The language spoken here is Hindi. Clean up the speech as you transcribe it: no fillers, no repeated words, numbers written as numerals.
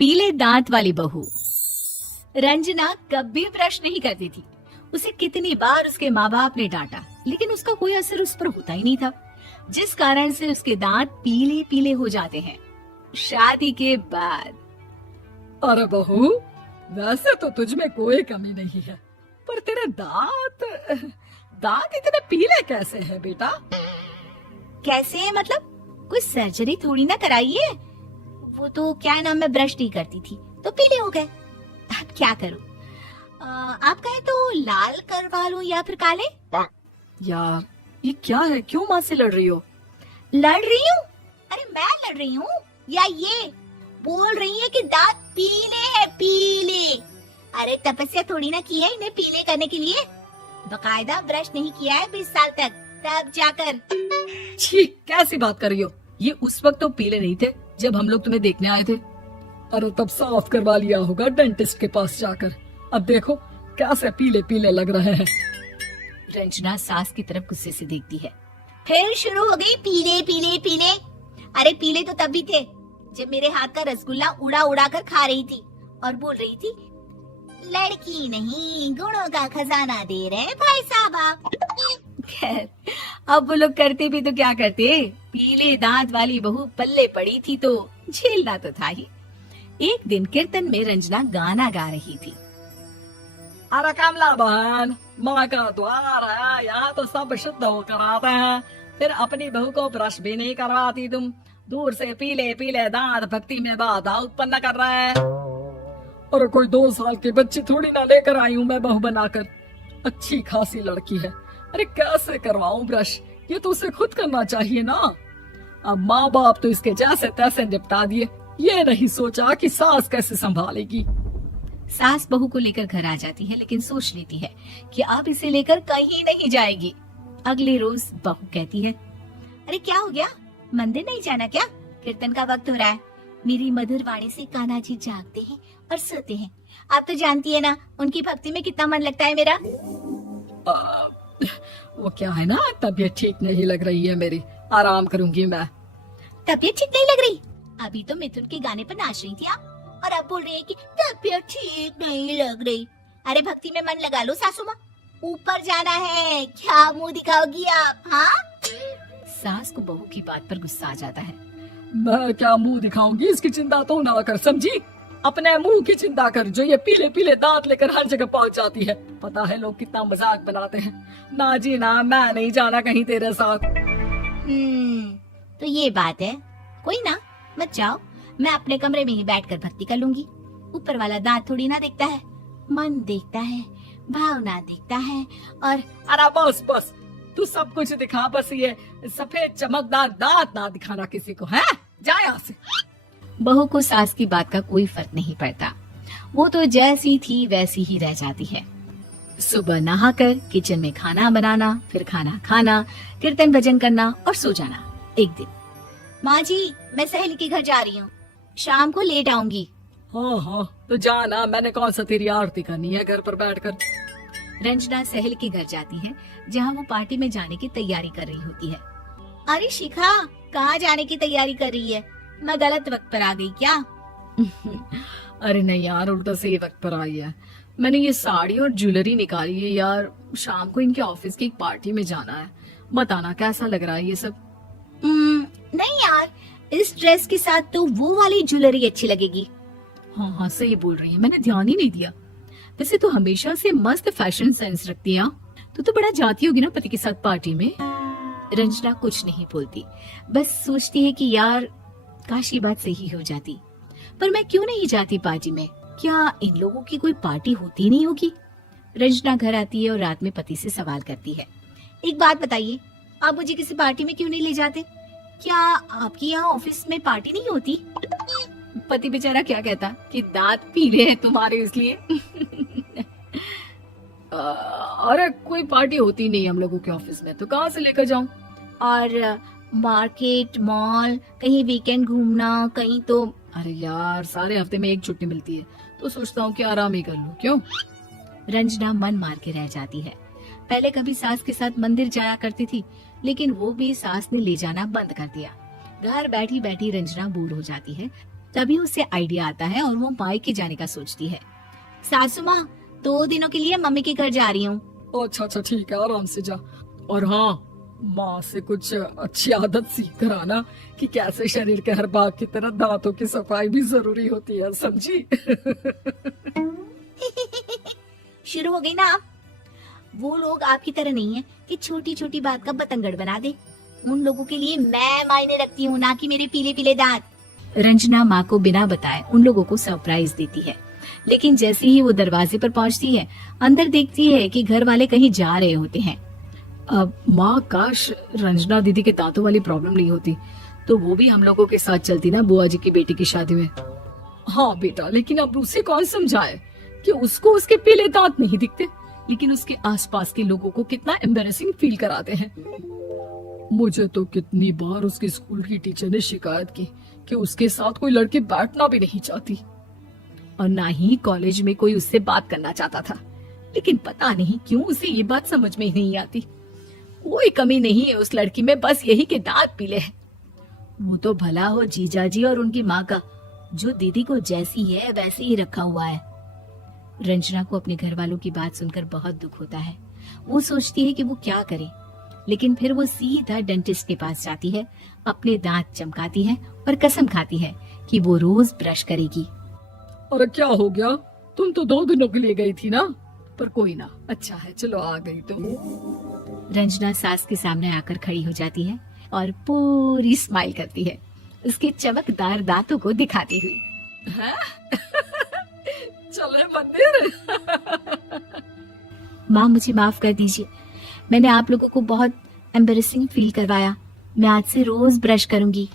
पीले दांत वाली बहू। रंजना कभी ब्रश नहीं करती थी। उसे कितनी बार उसके माँ बाप ने डांटा, लेकिन उसका कोई असर उस पर होता ही नहीं था, जिस कारण से उसके दांत पीले पीले हो जाते हैं। शादी के बाद। अरे बहू, वैसे तो तुझ में कोई कमी नहीं है, पर तेरे दांत दांत इतने पीले कैसे हैं बेटा? कैसे है मतलब? कोई सर्जरी थोड़ी ना कराई है। वो तो क्या नाम, मैं ब्रश नहीं करती थी तो पीले हो गए। अब क्या करूं? आप कहे तो लाल करवा लूं या फिर काले? यार ये क्या है, क्यों माँ से लड़ रही हो? लड़ रही हूँ? अरे मैं लड़ रही हूँ या ये बोल रही है कि दांत पीले हैं, पीले। अरे तपस्या थोड़ी ना की है इन्हें पीले करने के लिए। बकायदा ब्रश नहीं किया है 20 साल तक, तब जाकर। छी, कैसी बात कर रही हो? ये उस वक्त तो पीले नहीं थे जब हम लोग तुम्हें देखने आए थे। अरे तब साफ करवा लिया होगा डेंटिस्ट के पास जाकर। अब देखो कैसे पीले पीले लग रहे हैं। रंजना सास की तरफ गुस्से से देखती है। फिर शुरू हो गई पीले पीले पीले। अरे पीले तो तब भी थे जब मेरे हाथ का रसगुल्ला उड़ा उड़ा कर खा रही थी और बोल रही थी, लड़की नहीं गुणों का खजाना दे रहे भाई साहब आप। खैर, अब वो लोग करते भी तो क्या करते, पीले दांत वाली बहू पल्ले पड़ी थी तो झेलना तो था ही। एक दिन कीर्तन में रंजना गाना गा रही थी। अरे कमला बहन, माँ का द्वार है, यहाँ तो सब शुद्ध होकर आते हैं, फिर अपनी बहू को ब्रश भी नहीं करवाती तुम। दूर से पीले पीले दांत भक्ति में बाधा उत्पन्न कर रहे हैं। और कोई 2 साल की बच्ची थोड़ी ना लेकर आई हूँ मैं बहू बनाकर। अच्छी खासी लड़की है, अरे कैसे करवाऊं ब्रश? ये तो उसे खुद करना चाहिए ना। अब माँ बाप तो इसके जैसे तैसे निपटा दिए, ये नहीं सोचा कि सास कैसे संभालेगी। सास बहू को लेकर घर आ जाती है, लेकिन सोच लेती है कि अब इसे लेकर कहीं नहीं जाएगी। अगले रोज बहू कहती है, अरे क्या हो गया, मंदिर नहीं जाना क्या? कीर्तन का वक्त हो रहा है। मेरी मधुर वाणी से कान्हा जी जागते हैं और सोते हैं। आप तो जानती है ना उनकी भक्ति में कितना मन लगता है मेरा। वो क्या है ना, तबीयत ठीक नहीं लग रही है मेरी, आराम करूंगी मैं। तबीयत ठीक नहीं लग रही? अभी तो मिथुन के गाने पर नाच रही थी आप, और अब बोल रही है कि तबीयत ठीक नहीं लग रही। अरे भक्ति में मन लगा लो सासू माँ, ऊपर जाना है, क्या मुंह दिखाओगी आप? हाँ, सास को बहू की बात पर गुस्सा आ जाता है। मैं क्या मुंह दिखाऊंगी, इसकी चिंता तो ना कर, समझी? अपने मुंह की चिंता कर, जो ये पीले पीले दांत लेकर हर जगह पहुंच जाती है। पता है लोग कितना मजाक बनाते हैं। ना जी ना, मैं नहीं जाना कहीं तेरे साथ। तो ये बात है, कोई ना, मत जाओ, मैं अपने कमरे में ही बैठकर भक्ति कर लूंगी। ऊपर वाला दांत थोड़ी ना देखता है, मन देखता है, भावना देखता है। और अरे बस बस, तू सब कुछ दिखा, बस ये सफेद चमकदार दांत ना दिखाना किसी को, है? जा यहाँ से। बहू को सास की बात का कोई फर्क नहीं पड़ता, वो तो जैसी थी वैसी ही रह जाती है। सुबह नहाकर किचन में खाना बनाना, फिर खाना खाना, कीर्तन भजन करना और सो जाना। एक दिन, माँ जी मैं सहेली के घर जा रही हूँ, शाम को लेट आऊंगी। हाँ हाँ, तो जाना, मैंने कौन सा तेरी आरती करनी है घर पर बैठकर। रंजना सहेली के घर जाती है, जहाँ वो पार्टी में जाने की तैयारी कर रही होती है। अरे शिखा, कहाँ जाने की तैयारी कर रही है? मैं गलत वक्त पर आ गई क्या? अरे नहीं यार, उल्टा सही वक्त पर आई है। मैंने ये साड़ी और ज्वेलरी निकाली है यार, शाम को इनके ऑफिस की एक पार्टी में जाना है। बताना कैसा लग रहा है ये सब? नहीं यार, इस ड्रेस के साथ तो वो वाली ज्वेलरी अच्छी लगेगी। हाँ हाँ सही बोल रही है, मैंने ध्यान ही नहीं दिया। वैसे तो हमेशा से मस्त फैशन सेंस रखती है, तो बड़ा जाती होगी ना पति के साथ पार्टी में। रंजना कुछ नहीं बोलती, बस सोचती है कि यार काश ये बात सही हो जाती, पर मैं क्यों नहीं जाती पार्टी में? क्या इन लोगों की कोई पार्टी होती नहीं होगी? रंजना घर आती है और रात में पति से सवाल करती है, एक बात बताइए, आप मुझे किसी पार्टी में क्यों नहीं ले जाते? क्या आपकी यहाँ ऑफिस में पार्टी नहीं होती? पति बेचारा क्या कहता कि दांत पीले हैं तुम्हारे इसलिए। अरे कोई पार्टी होती नहीं हम लोगों के ऑफिस में, तो कहाँ से लेकर जाऊं? और मार्केट, मॉल, कहीं वीकेंड घूमना कहीं तो? अरे यार सारे हफ्ते में एक छुट्टी मिलती है, तो सोचता हूँ कि आराम ही कर लूं। क्यों? रंजना मन मार के रह जाती है। पहले कभी सास के साथ मंदिर जाया करती थी, लेकिन वो भी सास ने ले जाना बंद कर दिया। घर बैठी बैठी रंजना बोर हो जाती है, तभी उसे आइडिया आता है और वो मायके जाने का सोचती है। सासू माँ, 2 दिनों के लिए मम्मी के घर जा रही हूँ। अच्छा अच्छा ठीक है, आराम से जा। और हाँ, माँ से कुछ अच्छी आदत सीख कर आना कि कैसे शरीर के हर भाग की तरह दांतों की सफाई भी जरूरी होती है, समझी? शुरू हो गई ना आप। वो लोग आपकी तरह नहीं है कि छोटी छोटी बात का बतंगड़ बना दे। उन लोगों के लिए मैं मायने रखती हूँ, ना कि मेरे पीले पीले दांत। रंजना माँ को बिना बताए उन लोगों को सरप्राइज देती है, लेकिन जैसे ही वो दरवाजे पर पहुंचती है, अंदर देखती है कि घर वाले कहीं जा रहे होते हैं। अब माँ, काश रंजना दीदी के दांतों वाली प्रॉब्लम नहीं होती तो वो भी हम लोगों के साथ चलती ना बुआ जी की बेटी की शादी में। हाँ बेटा, लेकिन अब उसे कौन समझाए कि उसको उसके पीले दांत नहीं दिखते, लेकिन उसके आसपास के लोगों को कितना एम्बैरेसिंग फील कराते हैं। मुझे तो कितनी बार उसके स्कूल की टीचर ने शिकायत की कि उसके साथ कोई लड़की बैठना भी नहीं चाहती, और ना ही कॉलेज में कोई उससे बात करना चाहता था। लेकिन पता नहीं क्यों उसे ये बात समझ में ही नहीं आती। कोई कमी नहीं है उस लड़की में, बस यही के दांत पीले हैं। वो तो भला हो जीजा जी और उनकी माँ का, जो दीदी को जैसी है वैसे ही रखा हुआ है। रंजना को अपने घर वालों की बात सुनकर बहुत दुख होता है। वो सोचती है कि वो क्या करे, लेकिन फिर वो सीधा डेंटिस्ट के पास जाती है, अपने दांत चमकाती है और कसम खाती है कि वो रोज ब्रश करेगी। अरे क्या हो गया, तुम तो 2 दिनों के लिए गई थी ना। पर कोई ना, अच्छा है, चलो आ गई तो। रंजना सास के सामने आकर खड़ी हो जाती है और पूरी स्माइल करती है, उसके चमकदार दांतों को दिखाती हुई। हैं? चले मंदिर। माँ, मुझे माफ कर दीजिए, मैंने आप लोगों को बहुत एम्बैरेसिंग फील करवाया। मैं आज से रोज ब्रश करूंगी।